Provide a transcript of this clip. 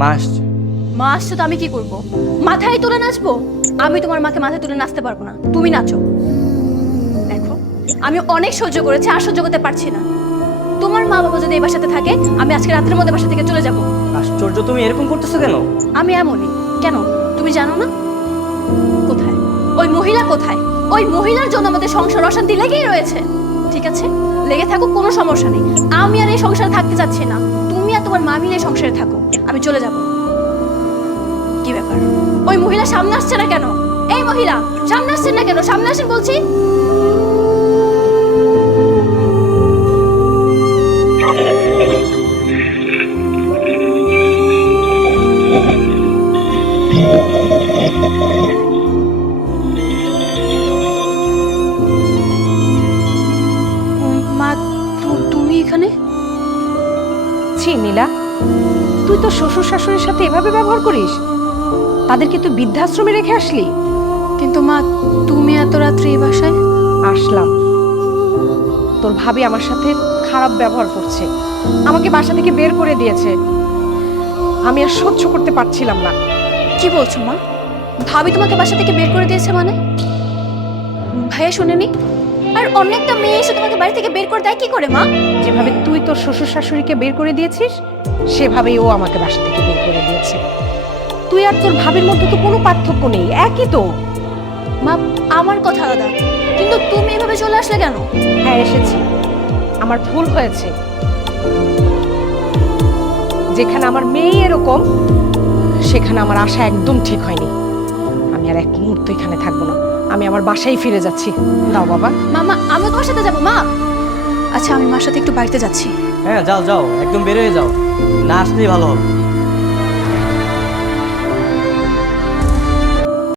মা আসছে। মা আসছে তো আমি কি করব? মাথায় তুলে নাচবো? আমি তোমার মাকে মাথায় তুলে নাচতে পারবো না, তুমি নাচো। দেখো, আমি অনেক সহ্য করেছি, আর সহ্য করতে পারছি না। তোমার মা বাবা যদি এই বাসাতে থাকে, আমি আজকে রাতের মধ্যে বাসা থেকে চলে যাব। আশ্চর্য, তুমি এরকম করতেছো কেন? আমি এমনই। কেন, তুমি জানো না? কোথায় ওই মহিলা? কোথায় ওই মহিলার জন্য আমাদের সংসার অশান্তি লেগেই রয়েছে। ঠিক আছে, লেগে থাকুক, কোনো সমস্যা নেই। আমি আর এই সংসারে থাকতে চাচ্ছি না। তুমি আর তোমার মা মিলে এই সংসারে থাকো, আমি চলে যাব। কি ব্যাপার, ওই মহিলা সামনে আসছে না কেন? এই মহিলা সামনে আসছেন না কেন? সামনে আসেন বলছি। মা, তুমি এখানে? ছি নীলা, তুই তো শ্বশুর শাশুড়ির সাথে এভাবে ব্যবহার করিস? তাদেরকে তুই বৃদ্ধাশ্রমে রেখে আসলি? কিন্তু মা, তুমি এত রাত্রে এই বাসায়? আসলাম। তোর ভাবি আমার সাথে খারাপ ব্যবহার করছে, আমাকে বাসা থেকে বের করে দিয়েছে। আমি আর সহ্য করতে পারছিলাম না। কি বলছো মা? ভাবি তোমাকে বাসা থেকে বের করে দিয়েছে মানে? ভাইয়া শুনেনি? আর অন্য একটা মেয়ে এসে তোমাকে বাড়ি থেকে বের করে দেয় কি করে মা? যেভাবে তুই তোর শ্বশুর শাশুড়িকে বের করে দিয়েছিস, সেভাবেই ও আমাকে বাসা থেকে বের করে দিয়েছে। তুই আর তোর ভাবির মধ্যে তো কোনো পার্থক্য নেই, একই তো। মা, আমার কথা আলাদা, কিন্তু তুমি এভাবে চলে আসলে কেন? হ্যাঁ, এসেছি। আমার ভুল হয়েছে। যেখানে আমার মেয়ে এরকম, সেখানে আমার আশা একদম ঠিক হয়নি। আমি আর এক মুহূর্ত এখানে থাকবো না, আমি আমার বাসায় ফিরে যাচ্ছি। দাও বাবা। মামা, আমি তোমার সাথে যাবো মা। আচ্ছা, আমি মার সাথে একটু বাড়িতে যাচ্ছি। হ্যাঁ, যাও যাও, একদম বের হয়ে যাও, না আসলেই ভালো হবে।